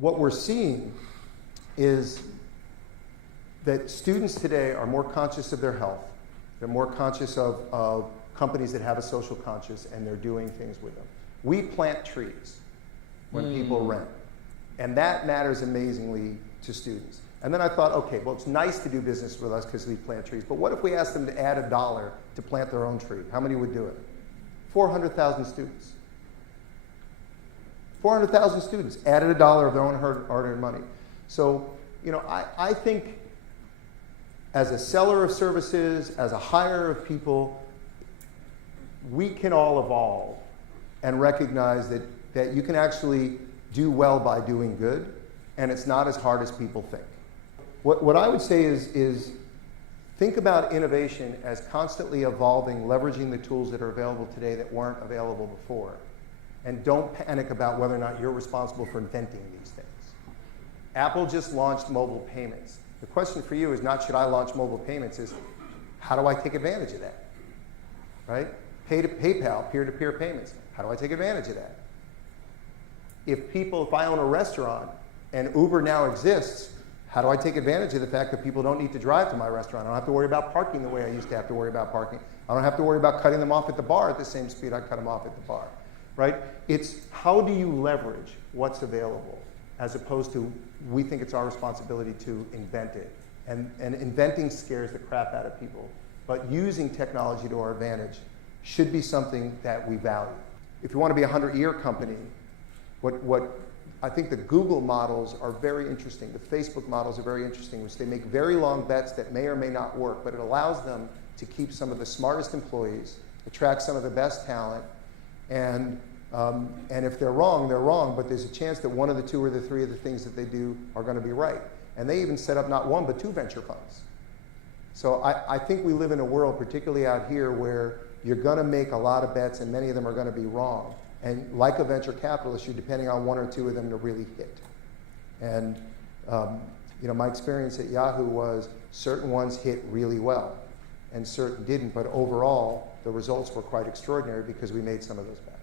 what we're seeing is that students today are more conscious of their health. They're more conscious of companies that have a social conscience, and they're doing things with them. We plant trees when people rent, and that matters amazingly to students. And then I thought, okay, well, it's nice to do business with us because we plant trees, but what if we asked them to add $1 to plant their own tree? How many would do it? 400,000 students. 400,000 students added $1 of their own hard-earned money. So, you know, I think as a seller of services, as a hirer of people, we can all evolve and recognize that you can actually do well by doing good, and it's not as hard as people think. What I would say is think about innovation as constantly evolving, leveraging the tools that are available today that weren't available before. And don't panic about whether or not you're responsible for inventing these things. Apple just launched mobile payments. The question for you is not should I launch mobile payments, is how do I take advantage of that, right? PayPal, peer-to-peer payments. How do I take advantage of that? If I own a restaurant and Uber now exists, how do I take advantage of the fact that people don't need to drive to my restaurant? I don't have to worry about parking the way I used to have to worry about parking. I don't have to worry about cutting them off at the bar at the same speed I cut them off at the bar, right? It's how do you leverage what's available as opposed to we think it's our responsibility to invent it. And inventing scares the crap out of people. But using technology to our advantage should be something that we value. If you want to be a 100-year company, what I think the Google models are very interesting. The Facebook models are very interesting, which they make very long bets that may or may not work, but it allows them to keep some of the smartest employees, attract some of the best talent, and if they're wrong, but there's a chance that one of the two or the three of the things that they do are going to be right. And they even set up not one, but 2 venture funds. So I think we live in a world, particularly out here, where you're going to make a lot of bets, and many of them are going to be wrong. And like a venture capitalist, you're depending on 1 or 2 of them to really hit. And you know, my experience at Yahoo was certain ones hit really well, and certain didn't. But overall, the results were quite extraordinary because we made some of those bets.